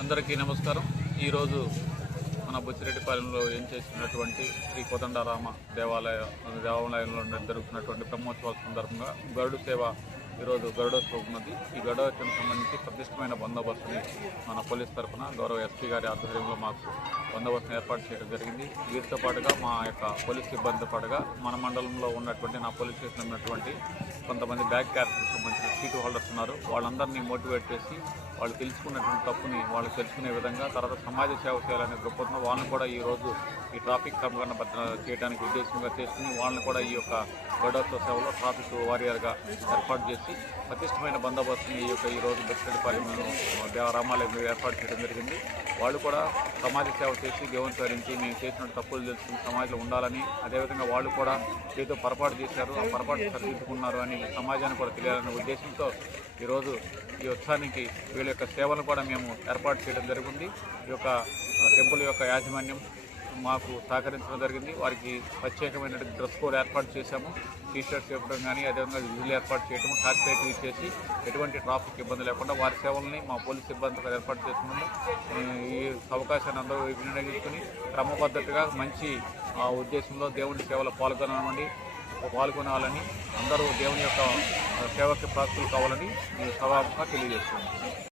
అందరికీ నమస్కారం। ఈరోజు మన బుచ్చిరెడ్డిపాలెంలో ఏం చేస్తున్నటువంటి శ్రీ కోదండరామ దేవాలయంలో జరుగుతున్నటువంటి బ్రహ్మోత్సవాల సందర్భంగా గరుడు సేవ ఈరోజు గరుడోత్సవం ఉన్నది। ఈ గరుడోత్సవానికి సంబంధించి ప్రతిష్టమైన బందోబస్తుని మన పోలీస్ తరఫున గౌరవ ఎస్పీ గారి ఆధ్వర్యంలో మాకు బందోబస్తును ఏర్పాటు చేయడం జరిగింది। వీరితో పాటుగా మా యొక్క పోలీస్ సిబ్బందితో పాటుగా మన మండలంలో ఉన్నటువంటి నా పోలీస్ స్టేషన్లో ఉన్నటువంటి కొంతమంది బ్యాక్ క్యారెక్టర్కి సంబంధించిన సీటు హోల్డర్స్ ఉన్నారు। వాళ్ళందరినీ మోటివేట్ చేసి వాళ్ళు తెలుసుకున్నటువంటి తప్పుని వాళ్ళు తెలుసుకునే విధంగా తర్వాత సమాజ సేవ చేయాలనే దృక్పథంలో వాళ్ళని కూడా ఈరోజు ఈ ట్రాఫిక్ అవగాహన చేయడానికి ఉద్దేశంగా చేసుకుని వాళ్ళని కూడా ఈ యొక్క గరుడోత్సవ సేవలో ట్రాఫిక్ వారియర్గా ఏర్పాటు చేసి పటిష్టమైన బందోబస్తుని ఈరోజు బుచ్చిరెడ్డిపాలెంలో రామాలయంలో ఏర్పాటు చేయడం జరిగింది। వాళ్ళు కూడా సమాజ సేవ చేసి దేవుని తరించి మేము చేసిన తప్పులు తెలుసుకుని సమాజంలో ఉండాలని, అదేవిధంగా వాళ్ళు కూడా ఏదో పొరపాటు చేశారు ఆ పొరపాటు సరిదిద్దుకున్నారు అని సమాజానికి కూడా తెలియాలనే ఉద్దేశంతో ఈరోజు ఈ ఉత్సవానికి వీళ్ళ యొక్క సేవలను కూడా మేము ఏర్పాటు చేయడం జరిగింది। ఈ యొక్క టెంపుల్ యొక్క యాజమాన్యం మాకు సహకరించడం జరిగింది। వారికి ప్రత్యేకమైన డ్రెస్ కోడ్ ఏర్పాటు చేశాము, టీషర్ట్స్ ఇవ్వడం కానీ అదేవిధంగా విధులు ఏర్పాటు చేయడం, టార్చ్ ఇచ్చేసి ఎటువంటి ట్రాఫిక్ ఇబ్బంది లేకుండా వారి సేవల్ని మా పోలీస్ సిబ్బందితో ఏర్పాటు చేస్తున్నాము। ఈ అవకాశాన్ని అందరూ వినియోగించుకుని క్రమపద్ధతిగా మంచి ఉద్దేశంలో దేవుని సేవలో పాల్గొనాలని అందరూ దేవుని యొక్క సేవకి ప్రాప్తులు కావాలని ఈ సభాముఖంగా తెలియజేస్తున్నాను।